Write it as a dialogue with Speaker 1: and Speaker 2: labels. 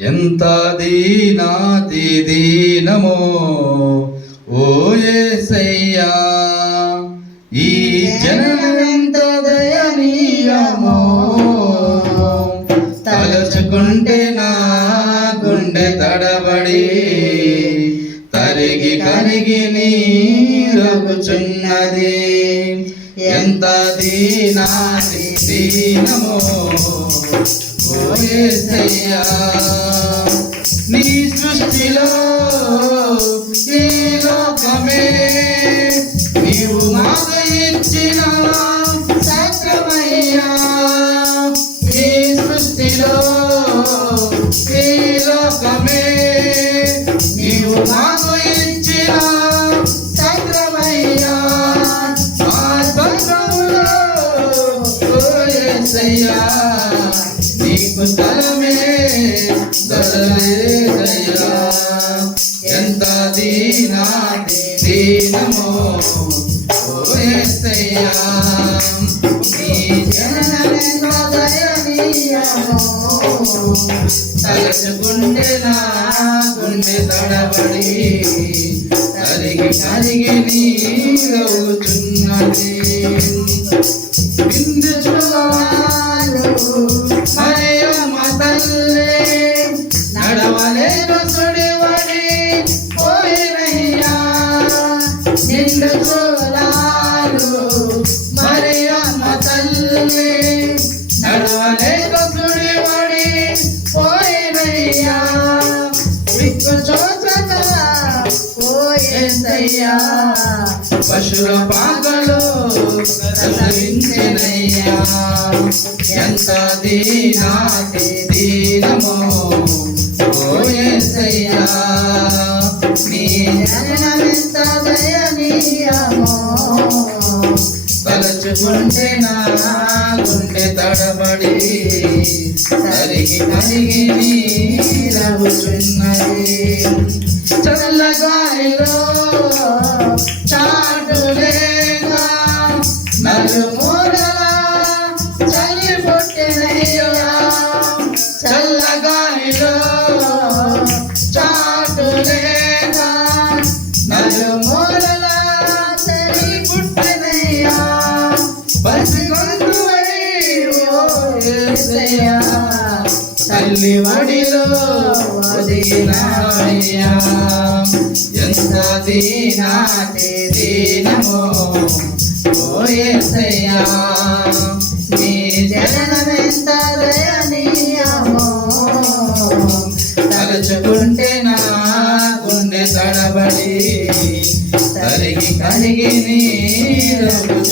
Speaker 1: ఎంత దీనాతి దీనమో ఓ ఏసయ్యా ఈ జనమెంత దయనీయమో తలచుకుంటే నా గుండె తడబడి తరిగి కరిగి నీరగుచున్నది. ఎంత దీనాతి దీనమో ఓ ఏసయ్యా. సృష్టిలో ఈ లోకమే. నీవు మాకు ఇచ్చిన సత్రమయ్యా ఈ సృష్టిలో ఈ లోకమే. నీవు మాకు ఇచ్చిన సత్రమయ్యా ఆ స్వర్గములో ఓ యేసయ్యా. నీకు స్థలమే దొరలేదయ్యా ఎంత దీనాది దీనమో ఓ నీ జననమెంత దయనీయమో తలచుకుంటే నా గుండె తడబడి తరిగి తరిగి నిండు జ్వలాలు మరియమ్మ తల్లి నడవలేక సుడివడి పోయినయ్యా. విక్కు చోచక పోయేసయ్యా. పశుల పాకలో ప్రసవించినయ్యా. ఎంత దీనాతి దీనమో పోయేసయ్యా. నీ జననమెంత దయనీయమో తలచుకుంటే నా గుండె తడబడి తరిగి తరిగి నీరవుచున్నది చల్లగాలిలో చాటు లేదా చల్లి తల్లి వడిలో వదిలినాయ్యా ఎంత దీనాటి దీనమో ఓ నీ జననమెంత దయనీయమో తలుచుకుంటే నా గుండె తడబడి తరిగి కలిగి నీరవుతున్నది